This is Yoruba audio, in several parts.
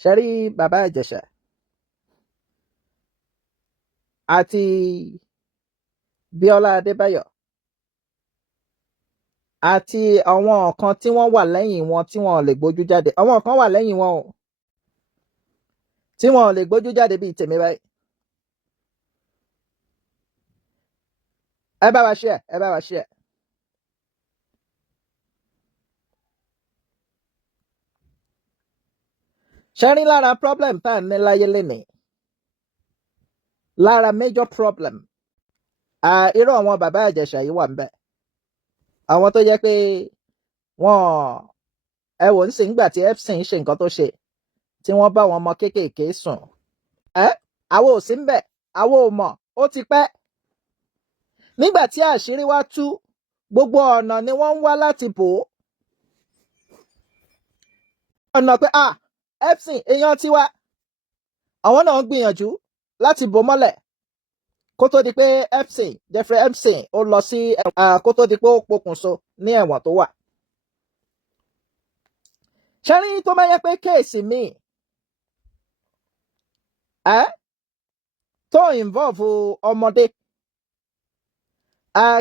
ṣẹ́rí bàbá Ìjẹ̀ṣà àti Bíọ́lá Adébáyọ̀ àti àwọn kan tí wọ́n wà lẹ́yìn wọn tí wọ́n lè gbójú jáde, àwọn kan wà lẹ́yìn wọn o tí wọ́n lè gbójú jáde bíi tèmi báyìí. ẹ bá wa share, ẹ bá wa share. ṣẹ́rí lára problem tá à ń ní láyé lénìí, lára major problem irú àwọn bàbá Ìjẹ̀ṣà yìí wà ń bẹ̀. àwọn tó jẹ́ pé wọ́n ẹ wò ń sìn nígbà tí Epstein ṣe nǹkan tó ṣe tí wọ́n bá wọn ọmọ kéékèèké sùn àwọn ò sí ń bẹ̀, àwọn ò mọ̀, ó ti pẹ́. nígbà tí àṣírí wá tú, gbogbo ọ̀nà ni wọ́n ń wá láti bò ó. ọ̀nà pé Epstein èèyàn tiwa, àwọn náà ń gbìyànjú láti bò mọ́lẹ̀ kó tó di pé Jeffrey Epstein ó lọ sí kó tó di pé ó pokùnso ní ẹ̀wọ̀n tó wà. ṣẹ́rí tó máa yẹ pé kéèsì míì tó involve ọmọdé,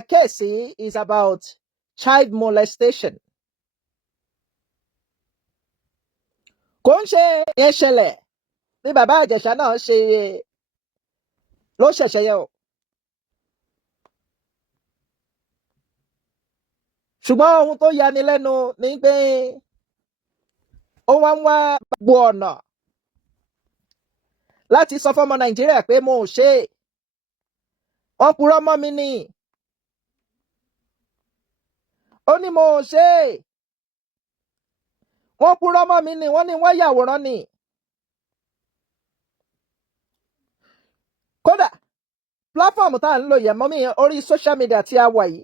kéèsì is about child molestation. kò ń ṣe yẹn ṣẹlẹ̀ ní bàbá Ìjẹ̀ṣà náà ṣe ló ṣẹ̀ṣẹ̀ yẹ o. ṣùgbọ́n ohun tó yani lẹ́nu ni pé ó wá ń wá gbogbo ọ̀nà láti sọ fọ́mọ Nàìjíríà pé mo ò ṣe é, wọ́n purọ́ mọ́ mi ni, ó ní mo ò ṣe é, wọ́n purọ́ mọ́ mi ni, wọ́n ní wọ́n yàwòrán ni. kódà platform tá à ń lò yẹn mọ́mí orí social media tí a wà yìí,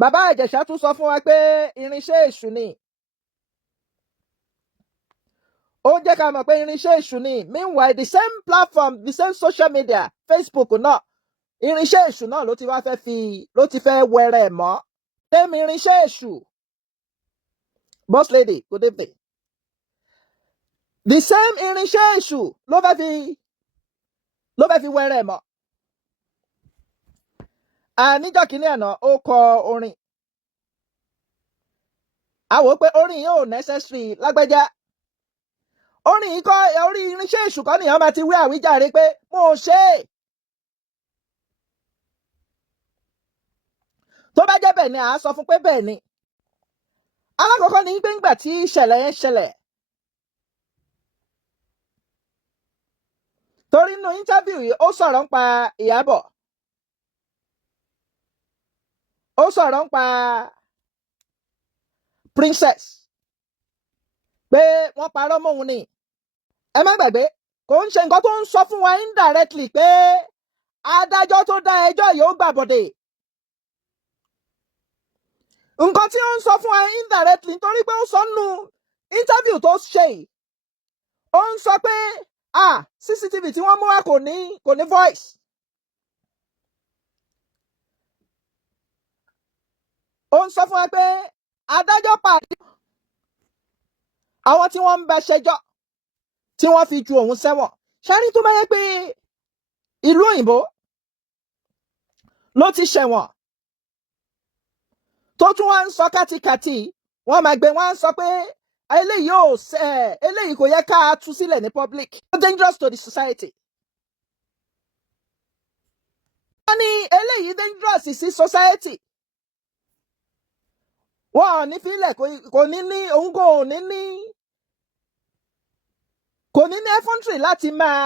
bàbá Ìjẹ̀ṣà tún sọ fún wa pé irinṣẹ́ èṣù ni. ó jẹ́ ká mọ̀ pé irinṣẹ́ èṣù ni. meanwhile the same platform, the same social media, Facebook náà, irinṣẹ́ èṣù náà ló ti fẹ́ wẹrẹ mọ́. tẹ́mi irinṣẹ́ èṣù. boss lady, good evening. the same irinṣẹ́ èṣù ló fẹ́ fi wẹrẹ mọ́. níjọ́ kìíní àná ó kọ orin, a wò pé orin yìí ò necessary lágbájá. orin yìí kọ́ orí irinṣẹ́ èṣù kan nìyẹn máa ti wí àwíjàre pé mo ṣe é. tó bá jẹ́ bẹ́ẹ̀ ni à á sọ fún pé bẹ́ẹ̀ ni. alákọ̀ọ́kọ́ ni pé ńgbà tí ìṣẹ̀lẹ̀ yẹn ṣẹlẹ̀, torí inú interview yìí ó sọ̀rọ̀ ń pa Ìyábọ̀, ó sọ̀rọ̀ ń pa Princess pé wọ́n parọ́ mọ́ òun ni. ẹ má gbàgbé, kò ń ṣe nǹkan tó ń sọ fún wa indirectly pé adájọ́ tó dá ẹjọ́ yìí ó gbàbọ̀dè. nǹkan tí ó ń sọ fún wa indirectly nítorí pé ó sọ nínú interview tó ṣe yìí, ó ń sọ pé CCTV tí wọ́n mú wá kò ní voice. ó ń sọ fún wa pé adájọ́ pàdé àwọn tí wọ́n ń bẹ ṣẹjọ́ tí wọ́n fi ju òun sẹ́wọ̀n. ṣáárí tó máa yẹ pé ìlú òyìnbó ló ti ṣẹ̀wọ̀n tó tún wá ń sọ kátikàti, wọ́n máa gbé wọn sọ pé eléyìí kò yẹ ká tú sílẹ̀ ní public, dangerous to the society. wọ́n ní eléyìí dangerous sí society. wọ́n ò ní fílẹ̀, kò ní ní òun kò ní ní effrontery láti máa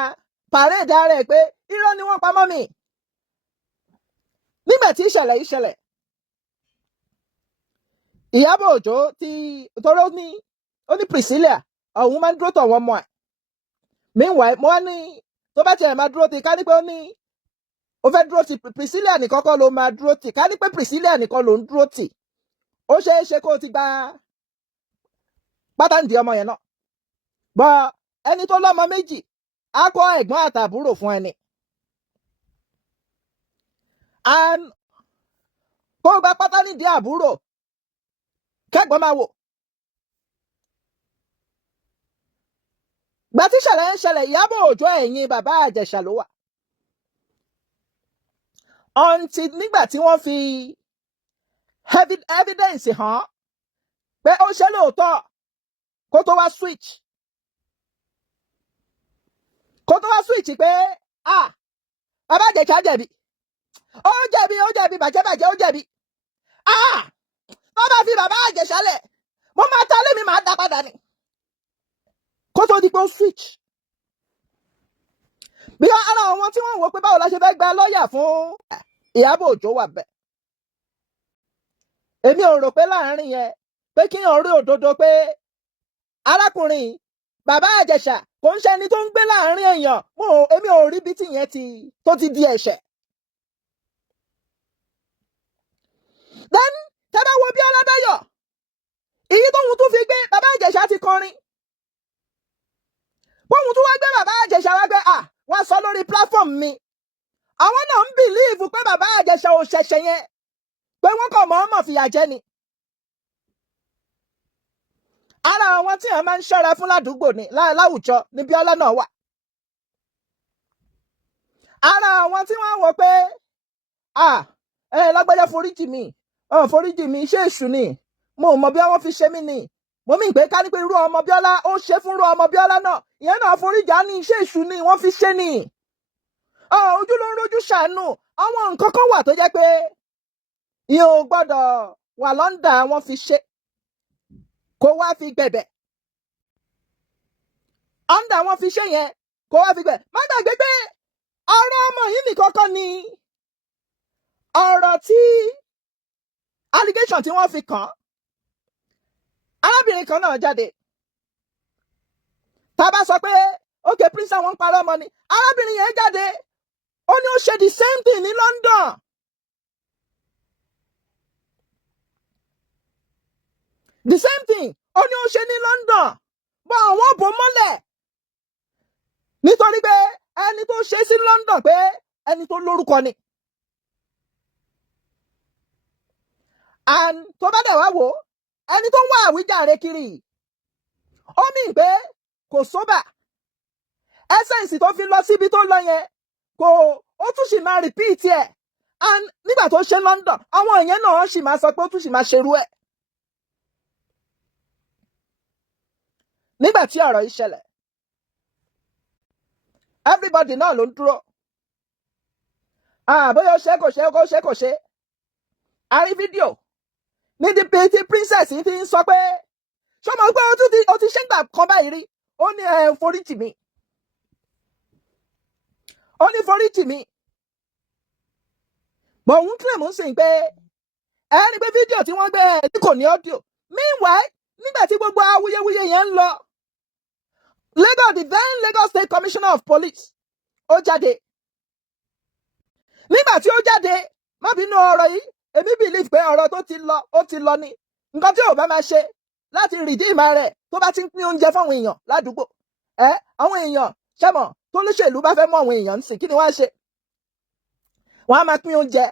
parade ara ẹ̀ pé irọ́ ni wọ́n pamọ́ mi. nígbà tí ìṣẹ̀lẹ̀ yìí ṣẹlẹ̀, Ìyábọ̀ Òjó torí ó ní Priscilla òun máa ń dúró tọ̀ wọ́n mọ́ ẹ̀. meanwhile mo wá ní tó bá tiẹ̀ máa dúró ti ká ní pé ó fẹ́ dúró ti Priscilla nìkan kọ́ ló máa dúró tì, ká ní pé Priscilla nìkan ló ń dúró tì, ó ṣeé ṣe kó o ti gba pátánì ọmọ yẹn náà. bọ́ ẹni tó lọ́mọ méjì á kọ́ ẹ̀gbọ́n àtàbúrò fún ẹni. kó o gba pátánì àbúrò kẹ́gbọ́n máa wò. Gbà tí ìṣẹ̀lẹ̀ ń ṣẹlẹ̀ Ìyábọ̀ Òjó ẹ̀yìn bàbá Ìjẹ̀ṣà ló wà. Until nígbà tí wọ́n fi evidence hàn pé ó ṣe lóòótọ́ kó tó wá switch pé bàbá Ìjẹ̀ṣà jẹ̀bi ó jẹ̀bi bàjẹ́bàjẹ́ ó jẹ̀bi tó bá fi bàbá Ìjẹ̀ṣà lẹ̀ mo máa ta lé mi máa dá padà ni kó tó di pé ó switch. Bí ara àwọn tí wọ́n wò pé báwo la ṣe fẹ́ gba lọ́ọ̀yà fún Ìyábọ̀ Òjó wà bẹ́ẹ̀. Èmi ò rò pé láàárín yẹn pé kí n rí òdodo pé arákùnrin bàbá Ìjẹ̀ṣà kò ń ṣe ẹni tó ń gbé láàárín èèyàn èmi ò rí bí tìyẹn tó ti di ẹ̀ṣẹ̀. Then tẹ́lẹ̀ wo bí Ọládayọ̀ èyí tóun tún fi gbé bàbá Ìjẹ̀ṣà ti kọrin bóun tún wá gbé bàbá Ìjẹ̀ṣà wá gbé wá sọ lórí platform mi àwọn náà ń bìlíìfù pé bàbá Ìjẹ̀ṣà ò ṣẹ̀ṣẹ̀ yẹn pé wọ́n kàn mọ̀ọ́mọ̀ fìyà jẹ ni. Ara àwọn tí wọ́n máa ń ṣọ́ra fún ládùúgbò ní láwùjọ ní Bíọ́lá náà wà. Ara àwọn tí wọ́n wò pé lágbájá foríjì mi ṣé èṣù ni mo mọ̀ bí wọ́n fi ṣe mí ni mo mí pé ká ní pé irú ọmọ Bíọ́lá ó ṣe fún irú ọmọ Bíọ́lá náà ìyẹn náà foríjà ní ṣé èṣù ni wọ́n fi ṣe ni. Ojú ló ń rojú ṣàánú àwọn nǹkan kan wà tó jẹ́ pé ìyẹn ò gbọ́dọ̀ wà lọ́ndà wọn fi ṣe kó wá fi gbẹ̀bẹ̀ ọ́ndà wọn fi ṣe yẹn kó wá fi gbẹ̀. Má gbàgbé pé ọ̀rọ̀ ọmọ yìí nìkan kọ́ ni ọ̀rọ̀ tí allegation tí wọ́n fi kàn arábìnrin kan náà jáde tá a bá sọ pé ok prince àwọn ń parọ́ ọmọ ni arábìnrin yẹn jáde ó ní ó ṣe the same thing ní London. The same thing ó ní ó ṣe ní London bọ́ àwọn bò mọ́lẹ̀ nítorí pé ẹni tó ṣe sí London pé ẹni tó lórúkọ ni. And tó bá dẹ̀ wá wò ẹni tó ń wá àwíjàre kiri ó mì pé kò sóbà essence tó fi lọ síbi tó lọ yẹn ó tún sì máa repeat ẹ̀ and nígbà tó ṣe London àwọn èèyàn náà sì máa sọ pé ó tún sì máa ṣerú ẹ̀. Nígbà tí ọ̀rọ̀ yìí ṣẹlẹ̀ everybody náà ló ń dúró bóyá ó ṣe kò ṣe a rí fídíò ní tí princess fi ń sọ pé ṣọmọ pé ó ti ṣe ń gbà kan báyìí rí ó ní foríjì mi bọ̀ òun claim ń sìn pé ẹni pé fídíò tí wọ́n gbé tí kò ní audio meanwhile nígbà tí gbogbo awuyewuye yẹn ń lọ the then Lagos State Commissioner of Police ó jáde nígbà tí ó jáde má bínú ọ̀rọ̀ yìí èmi believe pé ọ̀rọ̀ tó ti lọ ni nǹkan tí ò bá máa ṣe láti redeem rẹ̀ tó bá ti ń pín oúnjẹ fáwọn èèyàn ládùúgbò àwọn èèyàn ṣẹ́mọ̀ tó lóṣèlú bá fẹ́ mọ àwọn èèyàn ń sìn kí ni wọ́n á ṣe wọ́n á máa pín oúnjẹ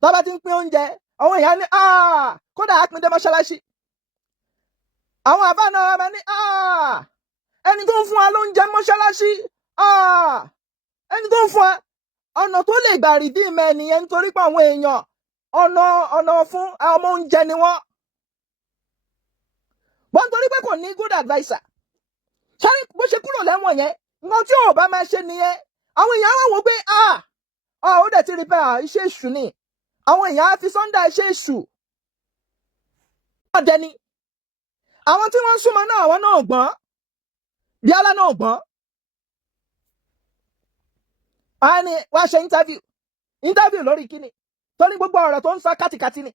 tó bá ti ń pín oúnjẹ àwọn èèyàn ní kódà á pín dé mọ́ṣáláṣí àwọn àbá náà máa ní ẹni tó ń fún wa lóúnjẹ mọ́ṣáláṣí ẹni tó ń fún wa ọ̀nà tó lè gbà redeem ẹnìyẹn nítorí pé àwọn èèyàn ọ̀nà fún ọmọ oúnjẹ ni wọ́n bọ́n torí pé kò ní good adviser sáré bó ṣe kúrò lẹ́wọ̀n yẹn nǹkan tí ò bá máa ṣe nìyẹn àwọn èèyàn wá wò pé ó dẹ̀ ti rí pé iṣẹ́ èṣù ni àwọn èèyàn á fi sọ́ndà iṣẹ́ èṣù ọ̀dẹ ni àwọn tí wọ́n ń súnmọ́ náà àwọn náà gbọ́n Bíọ́lá náà gbọ́n ni wọ́n ṣe interview lórí kíni tó ní gbogbo ọ̀rọ̀ tó ń sọ kátikàti ni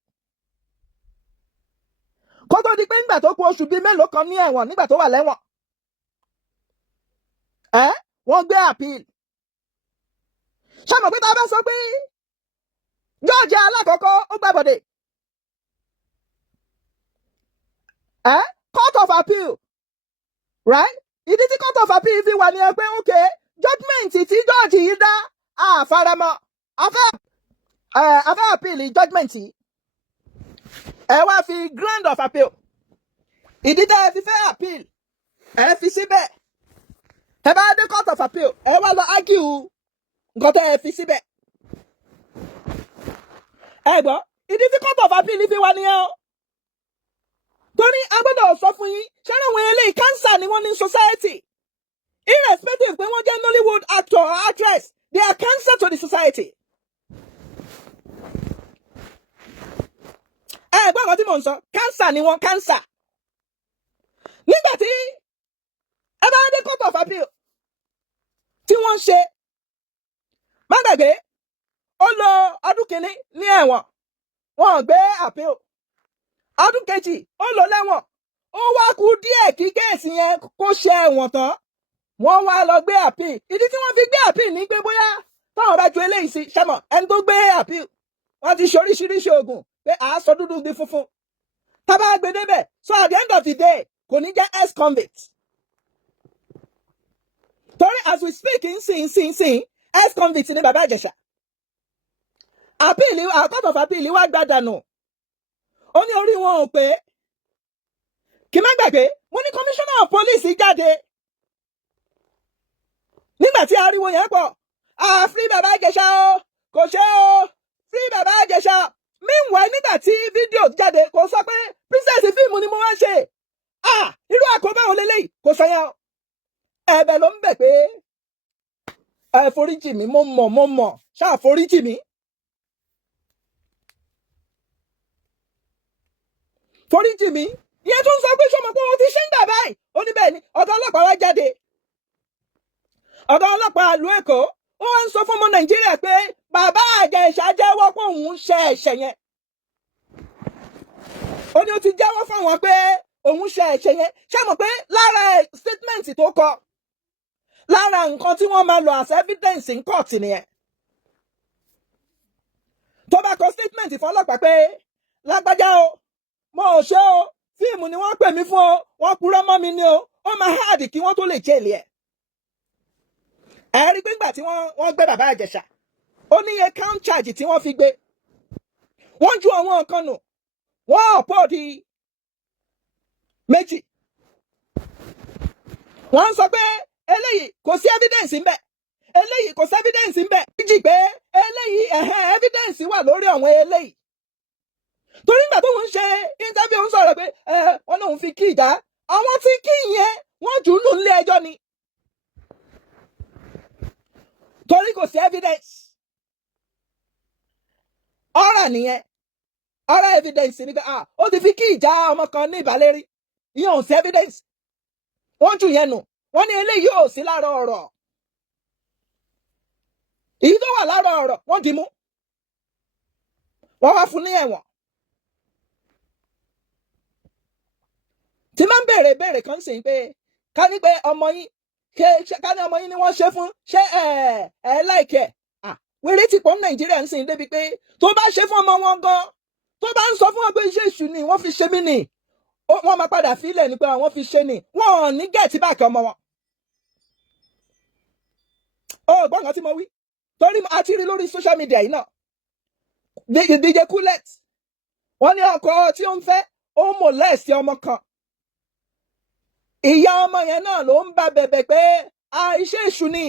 kó tó di pé nígbà tó kù oṣù bíi mélòó kan ní ẹ̀wọ̀n nígbà tó wà lẹ́wọ̀n wọ́n gbé appeal ṣàmọ̀ pé tá a bá sọ pé George alákọ̀ọ́kọ́ ó gbàbọ̀dé court of appeal right ìdí tí court of appeal fi wà ní ẹ pé okay judgment tí George yìí dá àfaramọ́ afẹ́ appeal judgment yìí ẹ wá fi ground of appeal ìdí tá ẹ fi fẹ́ appeal ẹ fi síbẹ̀ ẹ bá dé court of appeal ẹ wá lọ argue nǹkan tẹ́ ẹ fi síbẹ̀. ẹ gbọ́ ìdí tí court of appeal fi wà nìyẹn o. torí a gbọ́dọ̀ sọ fún yín ṣé àwọn eléyìí cancer ni wọ́n ní society irrespective pé wọ́n jẹ́ Nollywood actor or actress they are cancer to the society. ẹ gbọ́ nǹkan tí mò ń sọ cancer ni wọ́n cancer. nígbà tí ẹ bá dé court of appeal tí wọ́n ṣe má gbàgbé ó lò ọdún kìíní ní ẹ̀wọ̀n wọn ò gbé appeal ọdún kejì ó lò lẹ́wọ̀n ó wá kù díẹ̀ kí kéèsì yẹn kó ṣe ẹ̀wọ̀n tán wọ́n wá lọ gbé appeal ìdí tí wọ́n fi gbé appeal ní pé bóyá táwọn bá ju eléyìí sí ṣẹ́mọ̀ ẹni tó gbé appeal wọ́n ti ṣe oríṣiríṣi oògùn pé àásọ dúdú di funfun tábà gbé débẹ̀ so at the end of the day kò ní jẹ́ ex-convict. torí as we speak nsìn ex-convict ní bàbá Ìjẹ̀ṣà appeal court of appeal wá gbàdànù ó ní orí wọn ò pé kí má gbàgbé mo ní commissioner of police jáde nígbà tí ariwo yẹn pọ̀ free bàbá Ìjẹ̀ṣà o kò ṣe o free bàbá Ìjẹ̀ṣà meanwhile nígbà tí fídíò jáde kò sọ pé princess fíìmù ni mo wá ṣe irú àkóbá òun lélẹ́yìí kò sọ yẹn ẹ̀bẹ̀ ló ń bẹ̀ pé ẹ foríjì mi mo mọ̀ ṣáà foríjì mi. foríjì mi ìyẹn tó ń sọ pé ṣọmọ pé òun ti ṣe ń gbà báyìí ó ní bẹ́ẹ̀ ni ọ̀gá ọlọ́pàá wá jáde ọ̀gá ọlọ́pàá ìlú Èkó ó wá ń sọ fún ọmọ Nàìjíríà pé bàbá Ìjẹ̀ṣà jẹ́wọ́ pé òun ṣe ẹ̀ṣẹ̀ yẹn ó ní ó ti jẹ́wọ́ fáwọn pé òun ṣe ẹ̀ṣẹ̀ yẹn ṣé mọ̀ pé lára statement tó kọ lára nǹkan tí wọ́n máa lò as evidence in court nìyẹn tó bá kọ statement fọlọ́pàá pé lágbájá o mo ò ṣe o fíìmù ni wọ́n pè mí fún o wọ́n purọ́ mọ́ mi ni o ó máa háàdì kí wọ́n tó lè jẹ́lì ẹ̀. ẹ rí pé nígbà tí wọ́n gbé bàbá Ìjẹ̀ṣà ó ní iye count charge tí wọ́n fi gbé wọ́n ju àwọn nǹkan nù wọ́n ọ̀pọ̀ di méjì wọ́n sọ pé eléyìí kò sí evidence ń bẹ eléyìí kò sí evidence ń bẹ méjì pé eléyìí evidence wà lórí àwọn eléyìí torí nígbà tó ń ṣe interview ń sọ̀rọ̀ pé wọ́n náà ń fi kí ìdá àwọn tí kí yẹn wọ́n jù ú lù nílé ẹjọ́ ni torí kò sí evidence ọ̀rọ̀ nìyẹn ọ̀rọ̀ evidence ni pé ó ti fi kí ìjà ọmọ kan ní ìbálérí ìyẹn ò sí evidence wọ́n jù yẹn nù wọ́n ní eléyìí ò sí lára ọ̀rọ̀ èyí tó wà lára ọ̀rọ̀ wọ́n dì mú wọ́n wá fún ní ẹ̀wọ̀n. tí máa ń béèrè kan sì ń pé ká ní pé ọmọ yín ká ní ọmọ yín ni wọ́n ṣe fún ṣé ẹ láìkẹ́ wéré tí pọ̀ ní Nàìjíríà ń sìn débi pé tó bá ṣe fún ọmọ wọn gan tó bá ń sọ fún wọn pé iṣẹ́ èṣù ni wọ́n fi ṣe mí nì wọ́n máa padà fílẹ̀ ní pé àwọn fi ṣe nì wọ́n ò ní gẹ̀ẹ́tì báàkì ọmọ wọn. ó gbọ́n kan tí mo wí torí a ti rí lórí social media yìí náà DJ Kulet wọ́n ní ọkọ tí ó ń fẹ́ ó molest ọmọ kan ìyá ọmọ yẹn náà ló ń bá bẹ̀bẹ̀ pé iṣẹ́ èṣù ni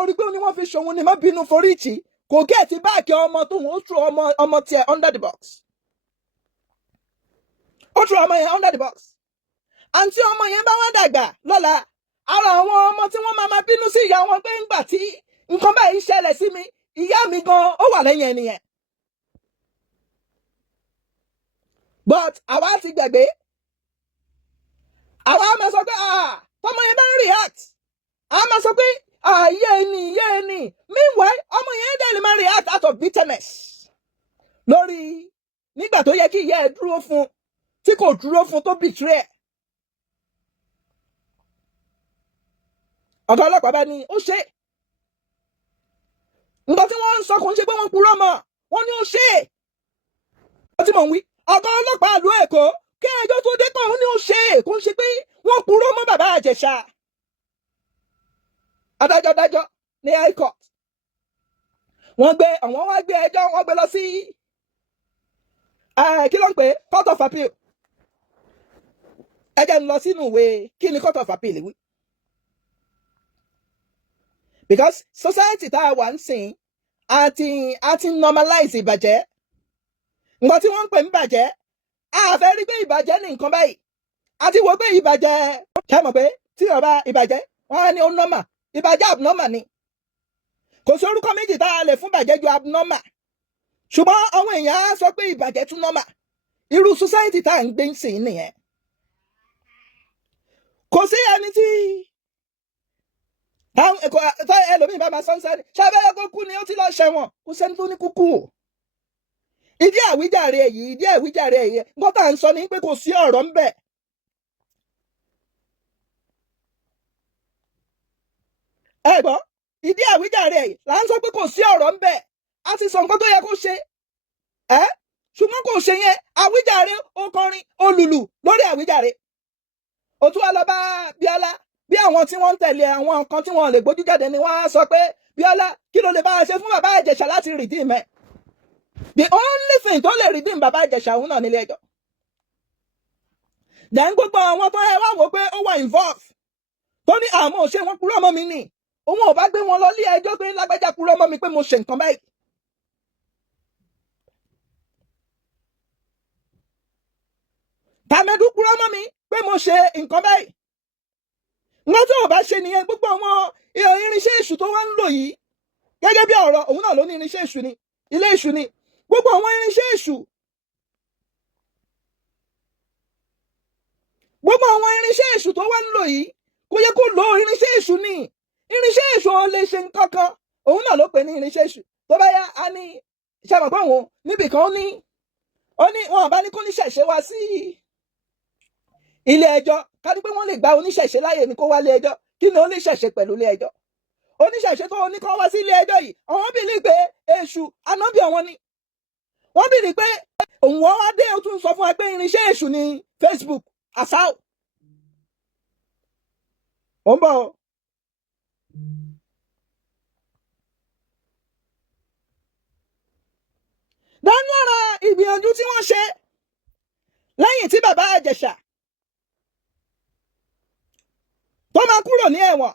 orí pé ni wọ́n fi ṣòun ni má bínú foríjì kò gẹ̀ẹ́tì báàkì ọmọ tóun ó tú ọmọ tiẹ̀ under the box ó tú ọmọ yẹn under the box àǹtí ọmọ yẹn bá wá dàgbà lọ́la ara àwọn ọmọ tí wọ́n máa bínú sí ìyá wọn pé ńgbà tí nǹkan báyìí ṣẹlẹ̀ sí mi ìyá mi gan ó wà lẹ́yìn ẹni yẹn but àwa ti gbàgbé àwa máa sọ pé tọmọ yẹn bá ń react àwa máa sọ pé yé ni meanwhile ọmọ yẹn dẹ̀ lè máa react out of bitterness lórí nígbà tó yẹ kí ìyá ẹ̀ dúró fún tí kò dúró fún tó betray ẹ̀. ọ̀gá ọlọ́pàá bá ní ó ṣe nǹkan tí wọ́n ń sọ kò ń ṣe pé wọ́n purọ́ mọ́ wọ́n ní ó ṣe ó tí mò ń wí ọ̀gá ọlọ́pàá ìlú Èkó kí ẹjọ́ tó dé tán ó ní ó ṣe kò ń ṣe pé wọ́n purọ́ mọ́ bàbá Ìjẹ̀ṣà. adájọ́ ní high court àwọn wá gbé ẹjọ́ wọ́n gbé lọ sí kí ló ń pè court of appeal ẹjẹ́ ń lọ sínú ìwé kí ni court of appeal wí. because society tá a wà ń sìn àti normalize ìbàjẹ́ nǹkan tí wọ́n ń pè ń bàjẹ́ a fẹ́ rí pé ìbàjẹ́ ní nǹkan báyìí àti wo pé ìbàjẹ́ ṣe mọ̀ pé tí ọba ìbàjẹ́ wọ́n á ní ó normal ìbàjẹ́ abnormal ni kò sí orúkọ méjì tá a lè fún ìbàjẹ́ ju abnormal ṣùgbọ́n àwọn èèyàn á sọ pé ìbàjẹ́ tún normal irú society tá à ń gbé ń sìn nìyẹn kò sí ẹni tí ẹlòmíì bá máa sọ sẹ́ni ṣàbẹ́yẹ kó kú ni ó ti lọ ṣẹ̀wọ̀n kò sẹ́ni tó ní kúkú ìdí àwíjàre èyí nǹkan tá à ń sọ ni pé kò sí ọ̀rọ̀ ń bẹ̀. ẹ gbọ́ ìdí àwíjàre èyí là ń sọ pé kò sí ọ̀rọ̀ ń bẹ̀ a ti sọ nǹkan tó yẹ kó ṣe ṣùgbọ́n kò ṣe yẹn àwíjàre ó kọrin ó lùlù lórí àwíjàre ó tún wá lọ bá Bíọ́lá bí àwọn tí wọ́n ń tẹ̀lé àwọn kan tí wọ́n lè gbójú jáde ni wọ́n á sọ pé Bíọ́lá kí ló lè bá a ṣe fún bàbá Ìjẹ̀ṣà láti redeem ẹ̀ the only thing tó lè redeem bàbá Ìjẹ̀ṣà òun náà nílé ẹjọ́ then gbogbo àwọn tó ẹ wá wò pé ó wà involve tó ní àmọ́ ṣé wọ́n purọ́ mọ́ mi ni òun ò bá gbé wọn lọ lé ẹjọ́ pé lágbájá purọ́ mọ́ mi pé mo ṣe nǹkan báyìí. tàmẹ́dù purọ́ mọ́ mi pé mo ṣe nǹkan báyìí. nǹkan tí ò bá ṣe nìyẹn gbogbo àwọn irinṣẹ́ èṣù tó wá ń lò yìí gẹ́gẹ́ bí ọ̀rọ̀ òun náà ló ní irinṣẹ́ èṣù ni ilé èṣù ni gbogbo àwọn irinṣẹ́ èṣù tó wá ń lò yìí kò yẹ kó lo irinṣẹ́ èṣù ni irinṣẹ́ èṣù ò lè ṣe nǹkan kan òun náà ló pè ní irinṣẹ́ èṣù tó bá yá a ní ṣàmọ̀pọ̀ òun níbìkan ó ní wọn bá ní kó níṣẹ̀ṣe wá sí ilé ẹjọ́ ká ní pé wọ́n lè gba oníṣẹ̀ṣe láyè ní kó wá ilé ẹjọ́ kí ni oníṣẹ̀ṣe pẹ̀lú ilé ẹjọ́ oníṣẹ̀ṣe tó ní kó wá sí ilé ẹjọ́ yìí àwọn bìlí pé èṣù anábì àwọn ni wọ́n bìlí pé òun wọ́n wá dé ó tún sọ fún wa pé irinṣẹ́ èṣù ni Facebook àṣàù ó ń bọ̀ o. dánú ọ̀rọ̀ ìgbìyànjú tí wọ́n ṣe lẹ́yìn tí bàbá Ìjẹ̀ṣà tó máa kúrò ní ẹ̀wọ̀n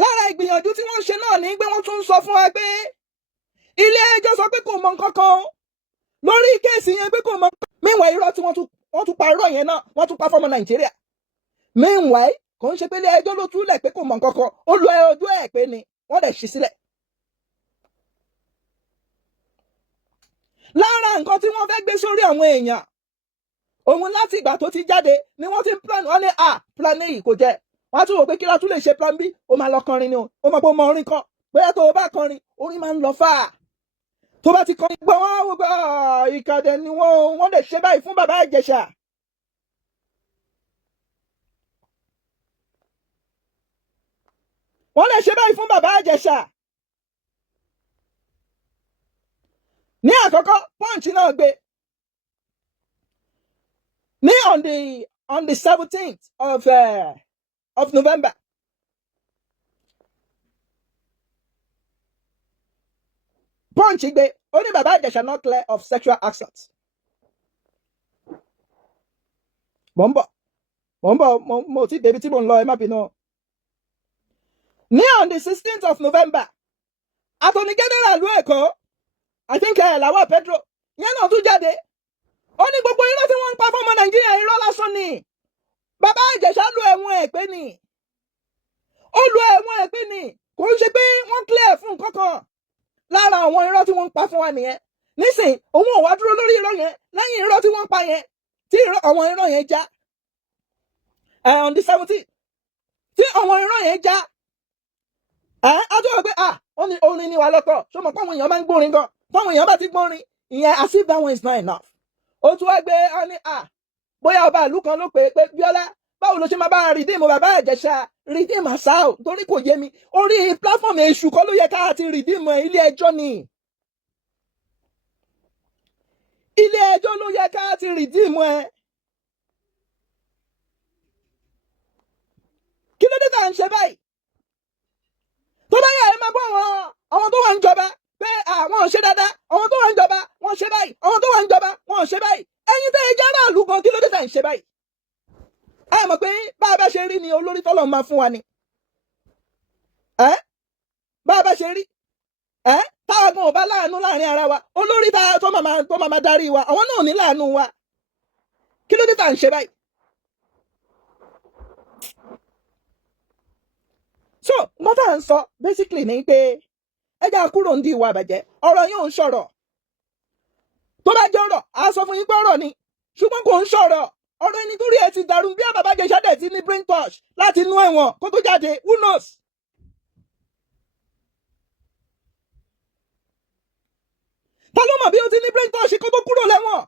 lára ìgbìyànjú tí wọ́n ṣe náà ní pé wọ́n tún sọ fún wa pé ilé ẹjọ́ sọ pé kò mọ nǹkan kan lórí kéèsì yẹn pé kò mọ meanwhile irọ́ tí wọ́n tún pa irọ́ yẹn náà wọ́n tún pa fọ́mọ Nàìjíríà meanwhile kò ń ṣe pé ilé ẹjọ́ ló túlẹ̀ pé kò mọ nǹkan kan ó lo ojú ẹ̀ pé ni wọ́n dẹ̀ ṣí sílẹ̀. lára nǹkan tí wọ́n fẹ́ gbé sórí àwọn èèyàn òun láti ìgbà tó ti jáde ni wọ́n ti ń plan wọ́n ní plan A yìí kò jẹ́ wọ́n á tún wò pé kí la tún lè ṣe plan B ó máa lọ kọrin ni ó mọ̀ pé ó mọ orin kan bóyá tó o bá kọrin orin máa ń lọ fà á tó bá ti kọrin gbọ́ wọ́n á wò pé ìkàdẹ̀ ni wọ́n lè ṣe báyìí fún bàbá Ìjẹ̀ṣà. wọ́n lè ṣe báyìí fún bàbá Ìjẹ̀ṣà. ní àkọ́kọ́ Punch náà gbé ní on the 17th of November Punch gbé ó ní bàbá Ìjẹ̀ṣà not clear of sexual assault. mo ń bọ̀ mo ti débi tí mo ń lọ ẹ má bínú. ní on the 16th of November Attorney General ìlú Èkó I think Lawal Pedro yẹn náà tún jáde ó ní gbogbo irọ́ tí wọ́n ń pa fọ́mọ Nàìjíríà irọ́ lásán ni bàbá Ìjẹ̀ṣà lu ẹ̀wọ̀n ẹ̀ pé ni ó lu ẹ̀wọ̀n ẹ̀ pé ni kò ń ṣe pé wọ́n clear fún nǹkan kan lára àwọn irọ́ tí wọ́n ń pa fún wa nìyẹn nísìn òun ò wá dúró lórí irọ́ yẹn lẹ́yìn irọ́ tí wọ́n pa yẹn tí àwọn irọ́ yẹn já on the 17th tí àwọn irọ́ yẹn já ọjọ́ rẹ̀ pé ó ní orin ni wà lọ́tọ̀ ṣó mọ̀ pọ́n èèyàn máa ń gbórin gan táwọn èèyàn bá ti gbórin ìyẹn as if that one is not enough ó tún wá gbé á ní bóyá ọba ìlú kan ló pè é pé Bíọ́lá báwo ló ṣe máa bá redeem bàbá Ìjẹ̀ṣà redeem àṣàò torí kò yé mi orí platform èṣù kọ́ ló yẹ ká ti redeem ilé ẹjọ́ ni ilé ẹjọ́ ló yẹ ká ti redeem ẹ kí ló dé tá à ń ṣe báyìí tó bá yẹ ẹ máa bọ́ àwọn tó wà ń jọba pé àwọn ò ṣe dáadáa àwọn tó wà ń jọba wọn ṣe báyìí àwọn tó wà ń jọba wọn ò ṣe báyìí ẹ̀yin tẹ́ ẹ jẹ́ aráàlú gan kí ló dé tá à ń ṣe báyìí ẹ mọ̀ pé bá a bá ṣe rí ni olórí tọ́lọ̀ máa fún wa ni bá a bá ṣe rí táwa gan ò bá láàánú láàrin ara wa olórí tó máa darí wa àwọn náà ní láàánú wa kí ló dé tá à ń ṣe báyìí. so mo tá à ń sọ basically ní pé ẹja kúrò ń di ìwà àbàjẹ́ ọ̀rọ̀ yóò ń sọ̀rọ̀ tó bá jẹ́ ọ̀rọ̀ a sọ fún yín pé ọ̀rọ̀ ni ṣùgbọ́n kò ń sọ̀rọ̀ ọ̀rọ̀ ẹni tó rí ẹ ti dàrú bí bàbá Ìjẹ̀ṣà dẹ̀ ti ní brain touch láti inú ẹ̀wọ̀n kó tó jáde who knows. ta ló mọ̀ bí ó ti ní brain touch kó tó kúrò lẹ́wọ̀n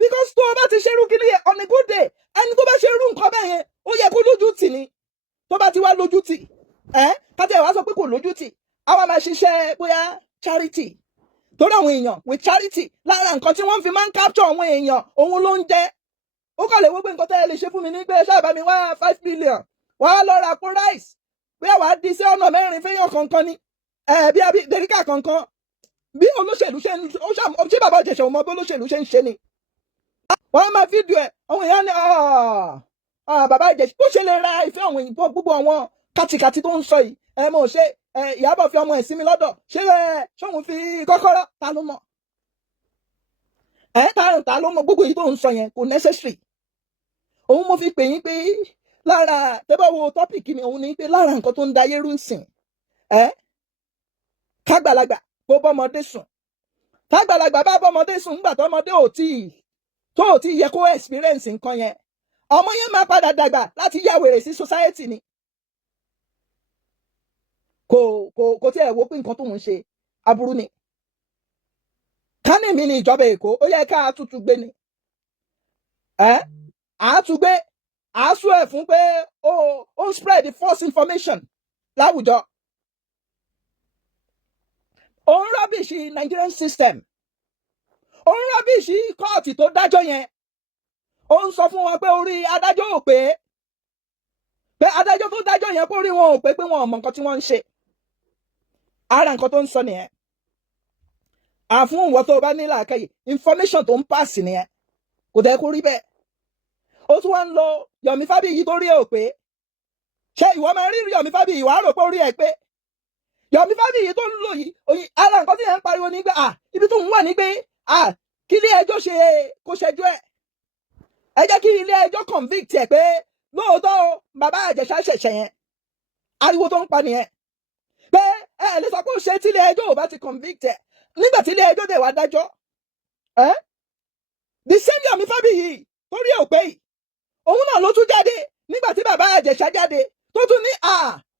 because tó o bá ti ṣerú kí ni yẹn on a good day ẹni tó bá ṣerú nǹkan bẹ́ẹ̀ yẹn ó yẹ kó lójú tì ní tó bá ti wá lójú tì kájẹ́ ìwà sọ pé kò lójú tì àwa máa ṣiṣẹ́ bóyá charity torí àwọn èèyàn with charity lára nǹkan tí wọ́n fi máa ń capture àwọn èèyàn òun ló ń jẹ́ ó kàn lè wó pé nǹkan tẹ́ ẹ lè ṣe fún mi ní pé ṣáà bá mi wá 5 million wàá lọ ra àpò rice bóyá wàá di sí ọ̀nà 4 fẹ́yàn kankan ni bí dèríkà kankan bí olóṣèlú ṣe ń ṣe bàbá Ìjẹ̀ṣà ò mọ bí olóṣèlú ṣe ń ṣe ni wọ́n máa fídíò ẹ̀ àwọn èèyàn ní bàbá Ìjẹ̀ṣà ó ṣe lè ra ìfẹ́ àwọn òyìnbó gbogbo àwọn kàtìkàtì tó ń sọ yìí mo ṣe Ìyábọ̀ fi ọmọ ẹ̀ sí mi lọ́dọ̀ ṣé ṣóun fi kọ́kọ́rọ́ ta ló mọ̀ ta ló mọ̀ gbogbo yìí tó ń sọ yẹn kò necessary òun mo fi pè yín pé lára tẹ́bọ̀wò tọ́pìkì mi òun ni pé lára nǹkan tó ń da ayérú ń sìn kágbàlagbà kó bọ́mọdé sùn kágbàlagbà bá bọ́mọdé sùn nígbà tọ́mọdé ò tí yẹ kó experience nǹkan yẹn ọmọ yẹn máa padà dàgbà láti yá wèrè sí society ni kò tí ẹ̀ wo pé nǹkan tó ń ṣe aburú ni kánì mi ní ìjọba Èkó ó yẹ ká àtútù gbé ni àtúgbé àásù ẹ̀ fún pé ó ń spread the false information láwùjọ ó ń rọ́bìṣì Nigerian system ó ń rọ́bìṣì kóòtù tó dájọ́ yẹn ó ń sọ fún wọn pé orí adájọ́ ò pé adájọ́ tó dájọ́ yẹn kó rí wọn ò pé wọn ò mọ nǹkan tí wọ́n ń ṣe ara nǹkan tó ń sọ nìyẹn àfún ìwọ tó bá ní làákàyè information tó ń pass nìyẹn kò dẹ́ kó rí bẹ́ẹ̀ ó tún wá ń lo Yomi Fabiyi tó rí ẹ ò pé ṣé ìwọ máa rí Yomi Fabiyi wàá rò pé ó rí ẹ pé Yomi Fabiyi tó ń lò yìí ara nǹkan tí yẹn ń pariwo ní pé ibi tó ń wà ní pé kí ilé ẹjọ́ ṣe kó ṣẹjọ́ ẹ jẹ́ kí ilé ẹjọ́ convict ẹ̀ pé lóòótọ́ o bàbá Ìjẹ̀ṣà ṣẹ̀ṣẹ̀ yẹn ariwo tó ń pa nìyẹn pé ẹ lè sọ pé ó ṣe tí ilé ẹjọ́ ò bá ti convict ẹ̀ nígbà tí ilé ẹjọ́ dẹ̀ wá dájọ́ the same Yomi Fabiyi tó rí ẹ ò pé yìí òun náà ló tún jáde nígbà tí bàbá Ìjẹ̀ṣà jáde tó tún ní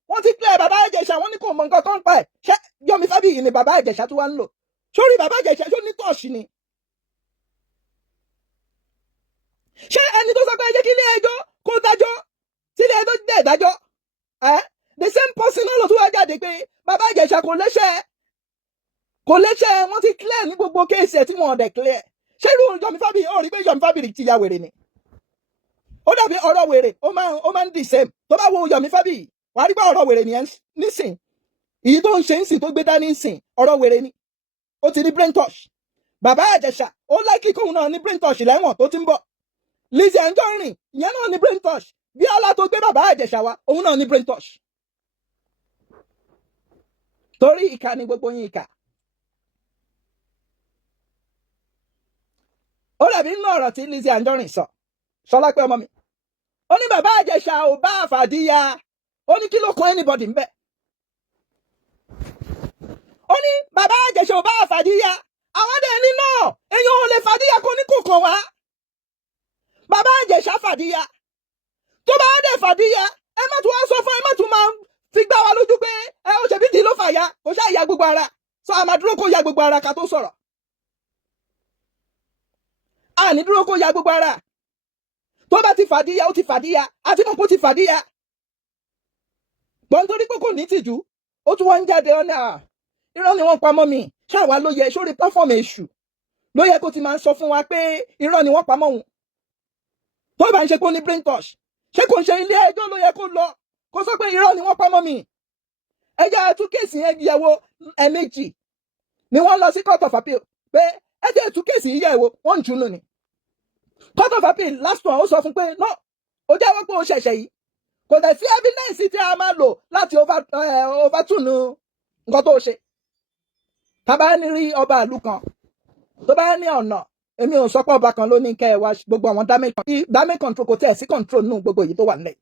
wọ́n ti clear bàbá Ìjẹ̀ṣà wọ́n ní kò mọ nǹkan kan pa ẹ̀ ṣé Yomi Fabiyi ni bàbá Ìjẹ̀ṣà tó wá ń lò sórí bàbá Ìjẹ̀ṣà tó ní tọ́ọ̀ṣì ni ṣé ẹni tó sọ pé ẹ jẹ́ kí ilé ẹjọ́ kó dájọ́ tí ilé ẹjọ́ dẹ̀ dájọ́ the same person náà ló tún wá jáde pé bàbá Ìjẹ̀ṣà kò lẹ́ṣẹ̀ wọ́n ti clear ní gbogbo kéèsì ẹ̀ tí wọ́n dẹ̀ clear ṣé irú Yomi Fabiyi ó rí pé Yomi Fabiyi ti ya wèrè ni ó dàbí ọ̀rọ̀ wèrè ó máa ń di same tó bá wo Yomi Fabiyi wàá rí pé ọ̀rọ̀ wèrè nìyẹn nísìn èyí tó ń ṣe ń sìn tó gbé dání ń sìn ọ̀rọ̀ wèrè ni ó ti ní brain touch bàbá Ìjẹ̀ṣà ó láìkí kóun náà ní brain touch lẹ́wọ̀n tó ti ń bọ̀ Lizzy Anjorin ìyẹn náà ní brain touch bí ọlá tó gbé bàbá Ìjẹ̀ṣà wa òun náà ní brain touch torí ìkà ni gbogbo yín ìkà ó dàbí nínú ọ̀rọ̀ tí Lizzy Anjorin sọlá pé ọmọ mi ó ní bàbá Ìjẹ̀ṣà ò bá Fàdíyà ó ní kí ló kan anybody ń bẹ ó ní bàbá Ìjẹ̀ṣà ò bá Fàdíyà àwọn dẹ̀ ní náà èèyàn ò lè Fàdíyà kó ní kò kàn wá bàbá Ìjẹ̀ṣà Fàdíyà tó bá dẹ̀ Fàdíyà ẹ má tún wá sọ fún ẹ má tún máa fi gbá wa lójú pé ó ṣe bí dì ló fà ya kò ṣáà ya gbogbo ara sọ àmàdúró kó ya gbogbo ara ká tó sọ̀rọ̀ àní dúró kó ya gbogbo ara tó bá ti Fàdíyà ó ti Fàdíyà àti mọ̀ kó ti Fàdíyà gbọ́n torí pé kò ní tìjú ó tún wá ń jáde ọ́nà irọ́ ni wọ́n pamọ́ mi ṣáàwá ló yẹ sórí platform èṣù ló yẹ kó ti máa ń sọ fún wa pé irọ́ ni wọ́n pamọ́ òun tó bá ń ṣe pé ó ní brain touch ṣé kò ń ṣe ilé ẹjọ́ ló yẹ kó lọ kó sọ pé irọ́ ni wọ́n pamọ́ mi ẹjọ́ ẹtú kéèsì yẹn yẹ̀wò ẹ̀ẹ̀mejì ni wọ́n lọ sí court of appeal pé ẹjọ́ ẹtú kéèsì yìí yẹ̀wò wọ́n ń jùlọ ni court of appeal last one ó sọ fún pé no ó jẹ́wọ́ pé ó ṣẹ̀ṣẹ̀ yìí kò dẹ̀ sí evidence tí a máa lò láti overturn nǹkan tó ṣe tá bá ní rí ọba ìlú kan tó bá ní ọ̀nà èmi ò sọ pé ọba kan ló ní kẹ́ ẹ wá gbogbo àwọn damage control kò tẹ̀ sí control nù gbogbo èyí tó wà nílẹ̀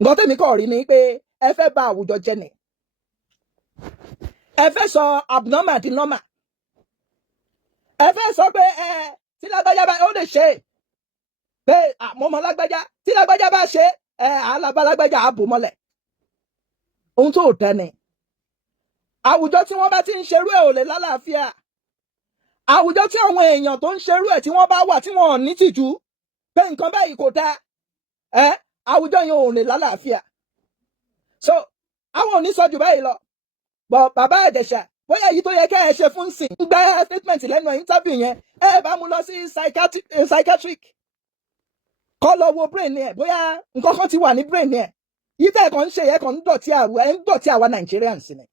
nǹkan tèmi kọ̀ rí ni pé ẹ fẹ́ bà àwùjọ jẹ́ ni ẹ fẹ́ sọ abnormal di normal ẹ fẹ́ sọ pé tí lágbájá bá ó lè ṣe pé mo mọ lágbájá tí lágbájá bá ṣe alábálágbájá á bò mọ́lẹ̀ ohun tó tẹ́ ni àwùjọ tí wọ́n bá ti ń ṣerú ẹ̀ ò lè lálàáfíà àwùjọ tí àwọn èèyàn tó ń ṣerú ẹ̀ tí wọ́n bá wà tí wọ́n ò ní tìjú pé nǹkan báyìí kò dáa àwùjọ yẹn ò lè lálàáfíà so àwọn ò ní sọ jù báyìí lọ bọ bàbá Ìjẹ̀ṣà bóyá èyí tó yẹ kẹ́ ẹ ṣe fún sìn gba statement lẹ́nu interview yẹn bá mú lọ sí psychiatric kọ́ lọ wo brain ẹ̀ bóyá nǹkan kan ti wà ní brain ẹ̀ yìí tẹ́ ẹ̀ kàn ń ṣe yẹ kàn ń dọ̀tí àwa Nigerians ni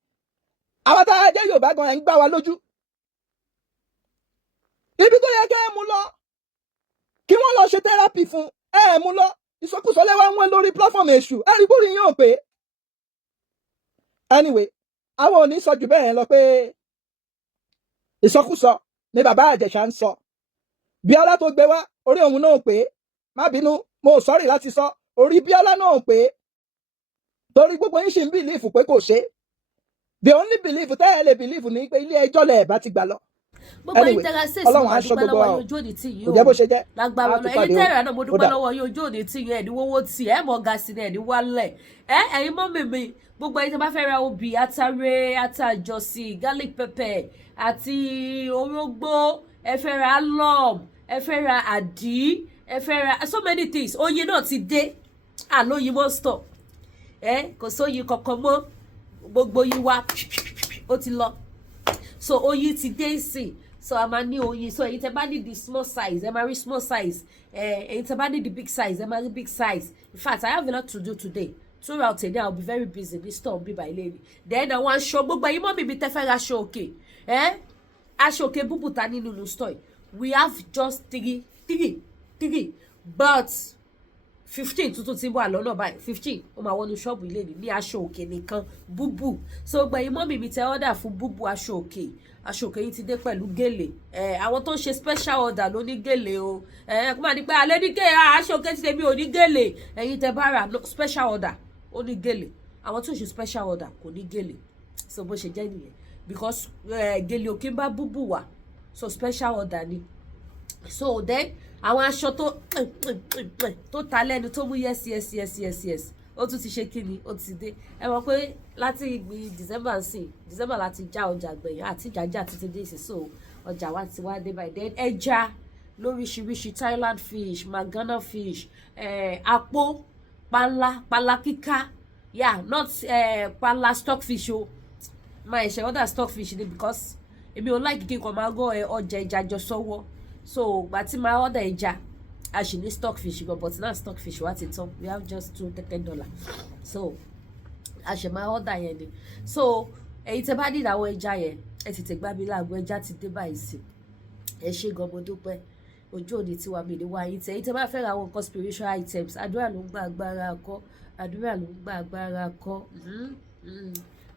àwọn tá a jẹ́ Yorùbá gan ẹ̀ ń gbá wa lójú ibi tó yẹ kẹ́ ẹ mú lọ kí wọ́n lọ ṣe therapy fún mú lọ ìsọkúsọ lẹ́wà ń wọ́n lórí platform èṣù rí bórí yín ò pé anyway àwọn ò ní sọ jù bẹ́ẹ̀ yẹn lọ pé ìsọkúsọ ni bàbá Ìjẹ̀ṣà ń sọ Bíọ́lá tó gbé wá orí òun náà pé má bínú mo sọ́rí láti sọ orí Bíọ́lá náà pé torí gbogbo yín ṣì ń bìlífù pé kò ṣe the only belief tẹ́ ẹ lè bìlífù ní pé ilé ẹjọ́ lẹ̀ bá ti gbà lọ gbogbo ẹ̀yin tẹ́ra ṣèṣì Ọlọ́run aṣọ gbogbo wa ojú òní tí yìí kò jẹ́ bó ṣe jẹ́ lágbára ọ̀nà ẹ̀yin tẹ́ra náà mo dúpẹ́ lọ́wọ́ yín ojú òní tí yìí ẹ̀ní wọ́wọ́ tì mọ̀ ga sí ẹ̀ní wálẹ̀ ẹ̀yin mọ́ mímí gbogbo ẹ̀yin tẹ́ bá fẹ́ ra obì atare atajọsí garlic pepper àti orógbó ẹ fẹ́ ra alum ẹ fẹ́ ra àdí ẹ fẹ́ ra so many things oyin náà ti dé àlóyin mọ́ stọ̀ kò sóyin kankan mọ́ gbogbo yín wá ó ti lọ so oyin ti dé sí so a máa ní oyin so èyí tẹ́ bá ní the small size ẹ máa rí small size èyí tẹ́ bá ní the big size ẹ máa rí big size in fact I have a lot to do today throughout today I'll be very busy ní store bí by lady then àwọn aṣọ gbogbo ẹ̀yin mọ́ mi tẹ́ fẹ́ ra aṣọ òkè aṣọ òkè búbù ta nínú store we have just three but 15 tuntun ti wà lọ́nà báyìí 15 ó máa wọnú ṣọ́ọ̀bù ilé ní aṣọ òkè nìkan búbù so gbẹ̀yìn mọ́mì mi tẹ ọ́dà fún búbù aṣọ òkè yìí ti dé pẹ̀lú gèlè àwọn tó ń ṣe special order ló ní gèlè o kó máa ní pé alẹ́ ní gèlè aṣọ òkè ti tẹ̀mí ò ní gèlè ẹ̀yin tẹ bá rà special order ó ní gèlè àwọn tó ń ṣe special order kò ní gèlè so bó ṣe jẹ́ nìyẹn because gèlè òkè bá búbù wà so special order ni so then àwọn aṣọ tó ta lẹ́nu tó mú yes ó tún ti ṣe kíni ó ti dé ẹ mọ̀ pé láti ìgbì December láti já ọjà gbẹ̀yìn àti ìjàjà títí dé ìsinsò ọjà wa ti wá dé báyìí then ẹja lóríṣiríṣi Thailand fish magana fish àpò panla kíká not panla stockfish o máa ṣe other stockfish ni because èmi ò like kí n kàn máa gọ́ ọjà ẹja jọ sọ́wọ́ so gbà tí máa order ẹja a ṣì ní stockfish but now stockfish wa ti tán we have just $2 so a ṣe máa order yẹn ni so èyí tẹ́ bá ní àwọn ẹja yẹn ẹ tètè gbá mi láago ẹja ti dé báyìí sí ẹ ṣé gan mo dúpẹ́ ojú òní tiwa mi ní wá yín tẹ èyí tẹ́ bá fẹ́ ra àwọn nǹkan spiritual items àdúrà ló ń gba agbára kọ́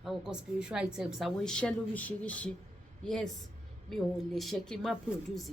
àwọn nǹkan spiritual items àwọn iṣẹ́ lóríṣiríṣi yes mi ò lè ṣe kí n má produce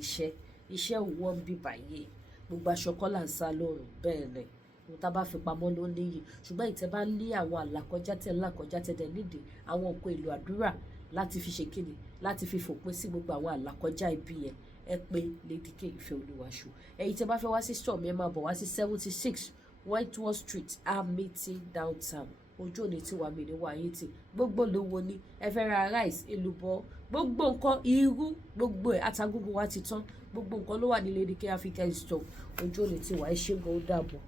iṣẹ́ òwò ń bí báyìí gbogbo aṣọ kọ́ là ń sá lóòrùn bẹ́ẹ̀ ni ohun tá a bá fi pamọ́ ló níyì ṣùgbọ́n ìtẹ́ bá ní àwọn àlàkọjá tẹ̀ nídìí àwọn nǹkan èlò àdúrà láti fi ṣe kíni láti fi fòpin sí gbogbo àwọn àlàkọjá ibi yẹn ẹ pé Lady K Ìfẹ́ Olúwaṣọ èyí tẹ́ bá fẹ́ wá sí store mi ẹ máa bọ̀ wá sí 76 Whitewall Street Amity downtown ojú òní tí wà mí ní wáyé tí gbogbo lówó ní ẹ fẹ́ ra rice èlùbọ́ gbogbo nǹkan irú gbogbo ẹ̀ àtàgùgù wa ti tán gbogbo nǹkan ló wà ní Lady K African store ojú òní tí wà ẹ ṣé gan ó dàbọ̀.